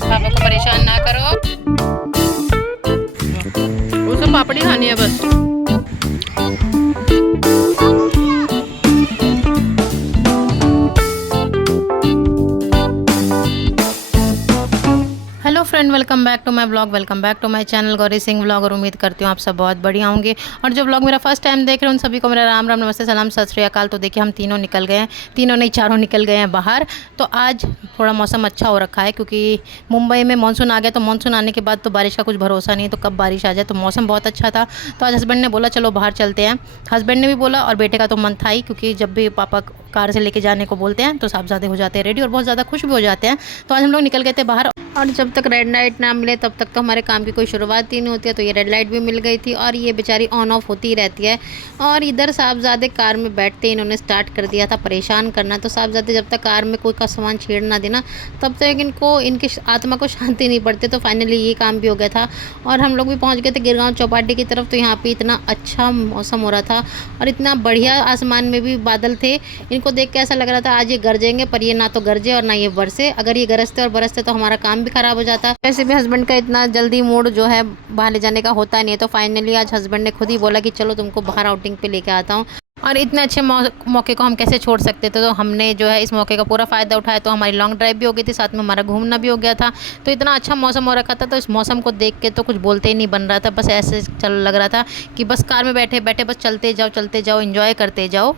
पापा को परेशान ना करो। उसे पापड़ी खानी है बस। Hello friend, welcome back to my blog, welcome back to my channel Gauri Singh blog. और उम्मीद करती हूँ आप सब बहुत बढ़िया होंगे। और जो ब्लॉग मेरा फर्स्ट टाइम देख रहे हैं उन सभी को मेरा राम राम, नमस्ते, सलाम, सत श्री अकाल। तो देखिए हम तीनों निकल गए हैं, तीनों नहीं चारों निकल गए हैं बाहर। तो आज थोड़ा मौसम अच्छा हो रखा है क्योंकि मुंबई में मानसून आ गया। तो मानसून आने के बाद तो बारिश का कुछ भरोसा नहीं है, तो कब बारिश आ जाए। तो मौसम बहुत अच्छा था। तो आज हस्बैंड ने बोला चलो बाहर चलते हैं। हस्बैंड ने भी बोला और बेटे का तो मन था ही, क्योंकि जब भी पापा कार से लेके जाने को बोलते हैं तो साहबजादे हो जाते हैं रेडी और बहुत ज़्यादा खुश भी हो जाते हैं। तो आज हम लोग निकल गए थे बाहर। और जब तक रेड लाइट ना मिले तब तक तो हमारे काम की कोई शुरुआत ही नहीं होती है। तो ये रेड लाइट भी मिल गई थी और ये बेचारी ऑन ऑफ होती ही रहती है। और इधर साहबजादे कार में बैठते इन्होंने स्टार्ट कर दिया था परेशान करना। तो साहबजादे जब तक कार में कोई का सामान छेड़ ना देना तब तक इनको इनकी आत्मा को शांति नहीं पड़ती। तो फाइनली ये काम भी हो गया था और हम लोग भी पहुँच गए थे गिरगांव चौपाटी की तरफ। तो यहाँ पर इतना अच्छा मौसम हो रहा था और इतना बढ़िया आसमान में भी बादल थे। इनको देख के ऐसा लग रहा था आज ये गरजेंगे, पर ये ना तो गरजे और ना ये बरसे। अगर ये गरजते और बरसते तो हमारा काम भी ख़राब हो जाता। वैसे भी हस्बैंड का इतना जल्दी मूड जो है बाहर ले जाने का होता नहीं है। तो फाइनली आज हस्बैंड ने खुद ही बोला कि चलो तुमको बाहर आउटिंग पे लेके आता हूँ। और इतने अच्छे मौके को हम कैसे छोड़ सकते थे। तो हमने जो है इस मौके का पूरा फ़ायदा उठाया। तो हमारी लॉन्ग ड्राइव भी हो गई थी, साथ में हमारा घूमना भी हो गया था। तो इतना अच्छा मौसम हो रखा था। तो इस मौसम को देख के तो कुछ बोलते ही नहीं बन रहा था। बस ऐसे चल लग रहा था कि बस कार में बैठे बैठे बस चलते जाओ एंजॉय करते जाओ।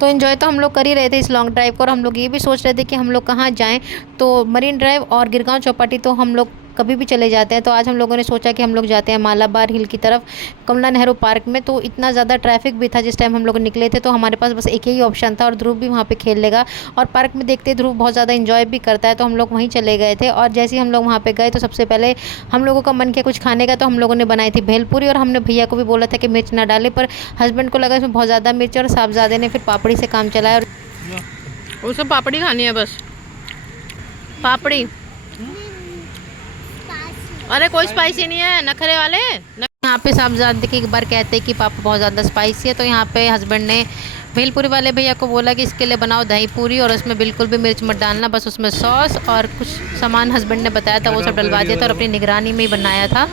तो इन्जॉय तो हम लोग कर ही रहे थे इस लॉन्ग ड्राइव को। और हम लोग ये भी सोच रहे थे कि हम लोग कहाँ जाएं। तो मरीन ड्राइव और गिरगांव चौपाटी तो हम लोग कभी भी चले जाते हैं। तो आज हम लोगों ने सोचा कि हम लोग जाते हैं मालाबार हिल की तरफ, कमला नेहरू पार्क में। तो इतना ज़्यादा ट्रैफिक भी था जिस टाइम हम लोग निकले थे। तो हमारे पास बस एक ही ऑप्शन था और ध्रुव भी वहाँ पे खेल लेगा। और पार्क में देखते ध्रुव बहुत ज़्यादा इन्जॉय भी करता है। तो हम लोग वहीं चले गए थे। और जैसे ही हम लोग वहाँ पे गए तो सबसे पहले हम लोगों का मन किया कुछ खाने का। तो हम लोगों ने बनाई थी भेलपूरी और हमने भैया को भी बोला था कि मिर्च ना डाले, पर हस्बैंड को लगा इसमें बहुत ज़्यादा मिर्च और साहबजादे ने फिर पापड़ी से काम चलाया। और उसको पापड़ी खानी है बस, पापड़ी। अरे कोई स्पाइसी नहीं है, नखरे वाले। यहाँ पे साहबजादे की एक बार कहते हैं कि पापा बहुत ज़्यादा स्पाइसी है। तो यहाँ पे हस्बैंड ने भेलपूरी वाले भैया को बोला कि इसके लिए बनाओ दही पूरी और उसमें बिल्कुल भी मिर्च मत डालना, बस उसमें सॉस और कुछ सामान हस्बैंड ने बताया था वो सब डलवा दिया था और अपनी निगरानी में ही बनाया था।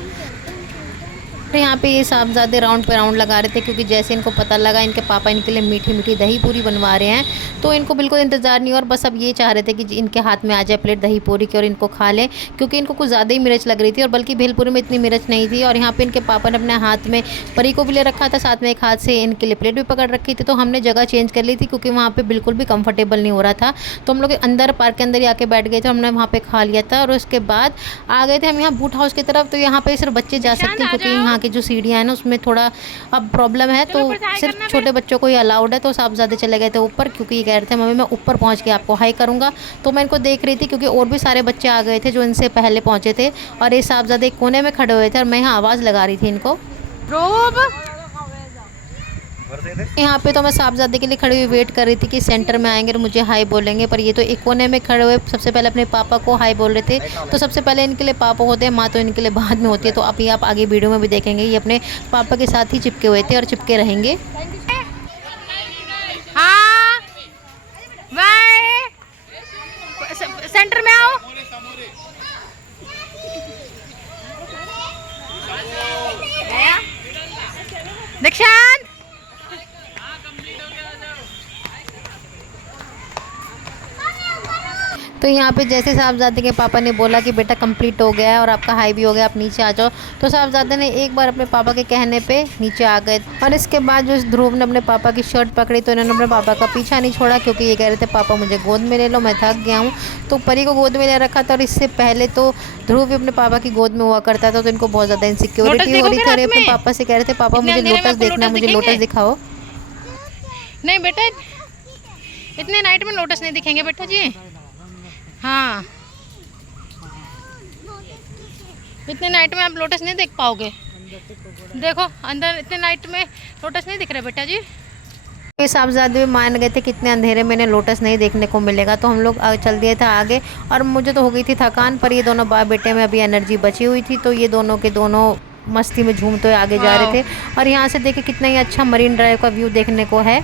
तो यहाँ पे ये साहबजादे राउंड पे राउंड लगा रहे थे क्योंकि जैसे इनको पता लगा इनके पापा इनके लिए मीठी मीठी दही पूरी बनवा रहे हैं। तो इनको बिल्कुल इंतज़ार नहीं और बस अब ये चाह रहे थे कि इनके हाथ में आ जाए प्लेट दही पूरी की और इनको खा लें, क्योंकि इनको कुछ ज़्यादा ही मिर्च लग रही थी। और बल्कि भेलपूरी में इतनी मिर्च नहीं थी। और यहाँ पर इनके पापा ने अपने हाथ में परी को भी ले रखा था, साथ में एक हाथ से इनके लिए प्लेट भी पकड़ रखी थी। तो हमने जगह चेंज कर ली थी क्योंकि वहाँ पर बिल्कुल भी कम्फर्टेबल नहीं हो रहा था। तो हम लोग अंदर पार्क के अंदर ही आके बैठ गए थे, हमने वहाँ पर खा लिया था। और उसके बाद आ गए थे हम यहाँ बूट हाउस की तरफ। तो यहाँ पर सिर्फ बच्चे जा सकते हैं क्योंकि यहाँ की जो सीढ़ियाँ हैं ना उसमें थोड़ा अब प्रॉब्लम है। तो सिर्फ छोटे बच्चों को ही अलाउड है। तो साहबजादे चले गए थे ऊपर क्योंकि ये कह रहे थे मम्मी मैं ऊपर पहुंच के आपको हाई करूंगा। तो मैं इनको देख रही थी क्योंकि और भी सारे बच्चे आ गए थे जो इनसे पहले पहुंचे थे। और ये साहबजादे एक कोने में खड़े हुए थे और मैं यहाँ आवाज़ लगा रही थी इनको। यहाँ पे तो मैं साहबजादे के लिए खड़ी हुई वेट कर रही थी कि सेंटर में आएंगे और मुझे हाई बोलेंगे, पर ये तो एक कोने में खड़े हुए सबसे पहले अपने पापा को हाई बोल रहे थे। तो सबसे पहले इनके लिए पापा होते हैं, माँ तो इनके लिए बाद में होती है। तो अभी आप आगे वीडियो में भी देखेंगे ये अपने पापा के साथ ही चिपके हुए थे और चिपके रहेंगे। हाँ, सेंटर में आओ। दीक्षांत तो यहाँ पे जैसे साहबजादे के पापा ने बोला कि बेटा कंप्लीट हो गया है और आपका हाई भी हो गया, आप नीचे आ जाओ। तो साहबजादे ने एक बार अपने पापा के कहने पे नीचे आ गए। और इसके बाद जो ध्रुव ने अपने पापा की शर्ट पकड़ी तो इन्होंने अपने पापा का पीछा नहीं छोड़ा क्योंकि ये कह रहे थे पापा मुझे गोद में ले लो, मैं थक गया हूँ। तो परी को गोद में ले रखा था और इससे पहले तो ध्रुव भी अपने पापा की गोद में हुआ करता था। तो इनको बहुत ज़्यादा इनसिक्योरिटी हो रही थी। अपने पापा से कह रहे थे पापा मुझे लोटस देखना, मुझे लोटस दिखाओ। नहीं बेटा, इतने नाइट में लोटस नहीं दिखेंगे बेटा जी। हाँ, इतने नाइट में आप लोटस नहीं देख पाओगे। देखो अंदर इतने नाइट में लोटस नहीं दिख रहे बेटा जी। साहबजादे भी मान गए थे कि इतने अंधेरे में लोटस नहीं देखने को मिलेगा। तो हम लोग चल दिए थे आगे और मुझे तो हो गई थी थकान, पर ये दोनों बाप बेटे में अभी एनर्जी बची हुई थी। तो ये दोनों के दोनों मस्ती में झूमते हुए आगे जा रहे थे। और यहाँ से देखिए कितना ही अच्छा मरीन ड्राइव का व्यू देखने को है।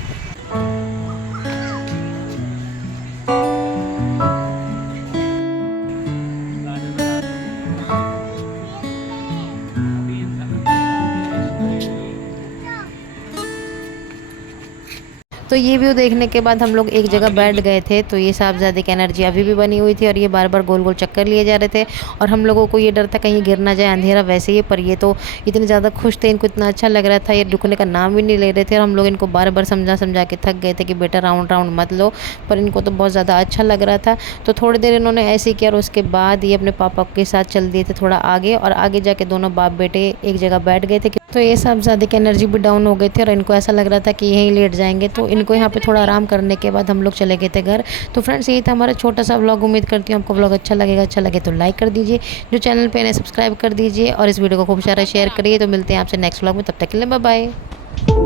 तो ये व्यू देखने के बाद हम लोग एक जगह बैठ गए थे। तो ये साहबज़ादे की एनर्जी अभी भी बनी हुई थी और ये बार बार गोल गोल चक्कर लिए जा रहे थे और हम लोगों को ये डर था कहीं गिर ना जाए, अंधेरा वैसे ही। पर ये तो इतने ज़्यादा खुश थे, इनको इतना अच्छा लग रहा था, ये रुकने का नाम भी नहीं ले रहे थे। और हम लोग इनको बार बार समझा समझा के थक गए थे कि बेटा राउंड राउंड मत लो, पर इनको तो बहुत ज़्यादा अच्छा लग रहा था। तो थोड़ी देर इन्होंने ऐसे ही किया और उसके बाद ये अपने पापा के साथ चल दिए थे थोड़ा आगे, और आगे जाके दोनों बाप बेटे एक जगह बैठ गए थे। तो ये साहबज़ादे की एनर्जी भी डाउन हो गई थी और इनको ऐसा लग रहा था कि यहीं लेट जाएंगे। तो इनको यहाँ पे थोड़ा आराम करने के बाद हम लोग चले गए थे घर। तो फ्रेंड्स यही था हमारा छोटा सा व्लॉग। उम्मीद करती हूँ आपको व्लॉग अच्छा लगेगा। अच्छा लगे तो लाइक कर दीजिए, जो चैनल पे नए सब्सक्राइब कर दीजिए और इस वीडियो को खूब सारा शेयर करिए। तो मिलते हैं आपसे नेक्स्ट व्लॉग में, तब तक के लिए बाय बाय।